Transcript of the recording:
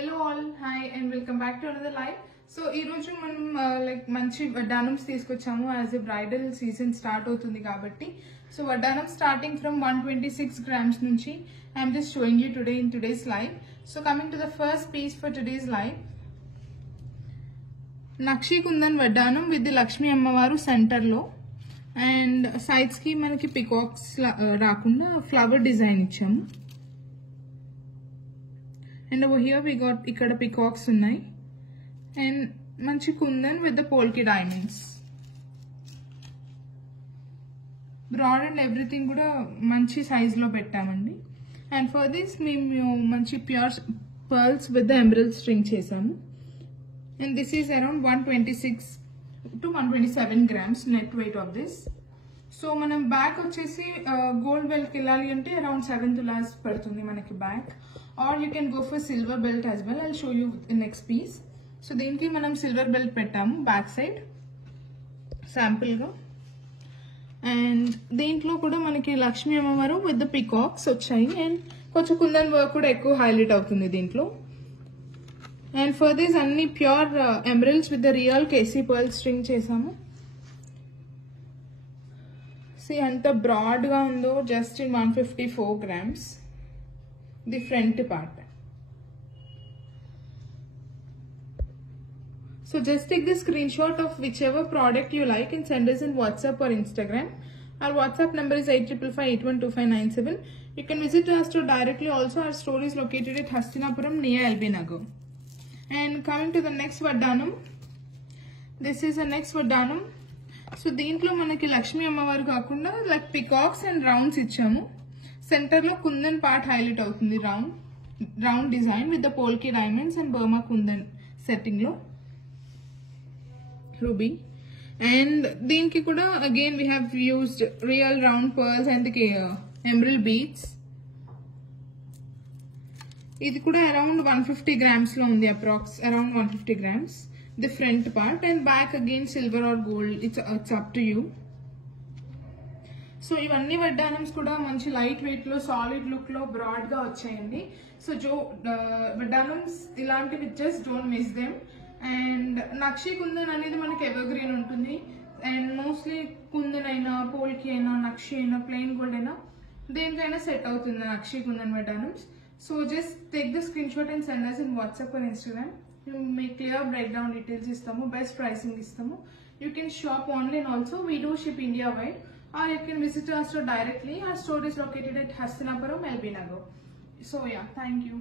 Hello all, hi and welcome back to another live. So ee roju manam manchi vaddanams teeskochamu as a bridal season start avutundi kabatti. So vaddanam starting from 126 grams nunchi I am just showing you today in today's live. So coming to the first piece for today's live, Nakshi Kundan vaddanam with the Lakshmi Ammavaru center lo and sides ki manaki peacocks raakunda flower design ichamu. And over here we got ikkada peacocks unnai and manchi kundan with the polki diamonds. Broad and everything kuda manchi size lo pettamandi. And for this memu manchi pure pearls with the emerald string chesamu. And this is around 126 to 127 grams net weight of this. So manam back vachesi gold belt ki ellali ante around 7 tulas padutundi manaki back, or you can go for silver belt as well. I'll show you the next piece. So deenki manam silver belt pettamu back side sample ga, and deentlo kuda manaki Lakshmi Ammavaru with the peacocks vachayi and konచెం kundan work kuda ekku highlight avutundi deentlo. And for this anni pure emeralds with the real KC pearl string chesamu. See anta broad ga undo, just in 154 grams the front part. So just take the screenshot of whichever product you like and send us in WhatsApp or Instagram. Our WhatsApp number is 8555812597. You can visit our store directly. Also our store is located at Hastinapuram near LB Nagar. And coming to the next vaddanam, this is the next vaddanam. So deentlo manaki Lakshmi Ammavaru kaakunda like peacocks and rounds ichamu. Center lo kundan part highlight avutundi, round design with the polki diamonds and Burma kundan setting lo ruby. And deenki kuda again we have used real round pearls and the emerald beads. Idi kuda around 150 grams lo undi, approx around 150 grams the front part, and back again silver or gold, it's up to you. So ఇవన్నీ వడ్డానమ్స్ కూడా మంచి light weight లో solid look లో broad గా వచ్చాయండి. So వడ్డానమ్స్ ఇలాంటివి just don't miss them. And nakshi kundan అనేది మనకి ఎవర్ గ్రీన్ ఉంటుంది, అండ్ మోస్ట్లీ కుందన్ అయినా పోల్కి అయినా నక్షి అయినా ప్లెయిన్ గోల్డ్ అయినా దేనికైనా సెట్ అవుతుంది నక్షి కుందన్ వడ్డానమ్స్. So just take the screenshot and send us in WhatsApp or Instagram. మీకు క్లియర్ బ్రేక్ డౌన్ డీటెయిల్స్ ఇస్తాము, బెస్ట్ ప్రైసింగ్ ఇస్తాము. You can shop online also, we do ship India wide, or you can visit our store directly. Our store is located at Hastinapuram, LB Nagar. So yeah, thank you.